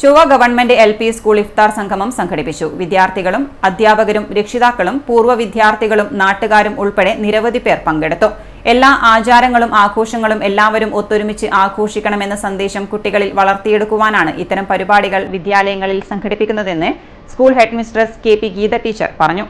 ചൊവ്വ government LP school ഇഫ്താർ സംഗമം സംഘടിപ്പിച്ചു. വിദ്യാർത്ഥികളും അധ്യാപകരും രക്ഷിതാക്കളും പൂർവ്വ വിദ്യാർത്ഥികളും നാട്ടുകാരും ഉൾപ്പെടെ നിരവധി പേർ പങ്കെടുത്തു. എല്ലാ ആചാരങ്ങളും ആഘോഷങ്ങളും എല്ലാവരും ഒത്തൊരുമിച്ച് ആഘോഷിക്കണമെന്ന സന്ദേശം കുട്ടികളിൽ വളർത്തിയെടുക്കുവാനാണ് ഇത്തരം പരിപാടികൾ വിദ്യാലയങ്ങളിൽ സംഘടിപ്പിക്കുന്നതെന്ന് school headmistress KP Geetha teacher പറഞ്ഞു.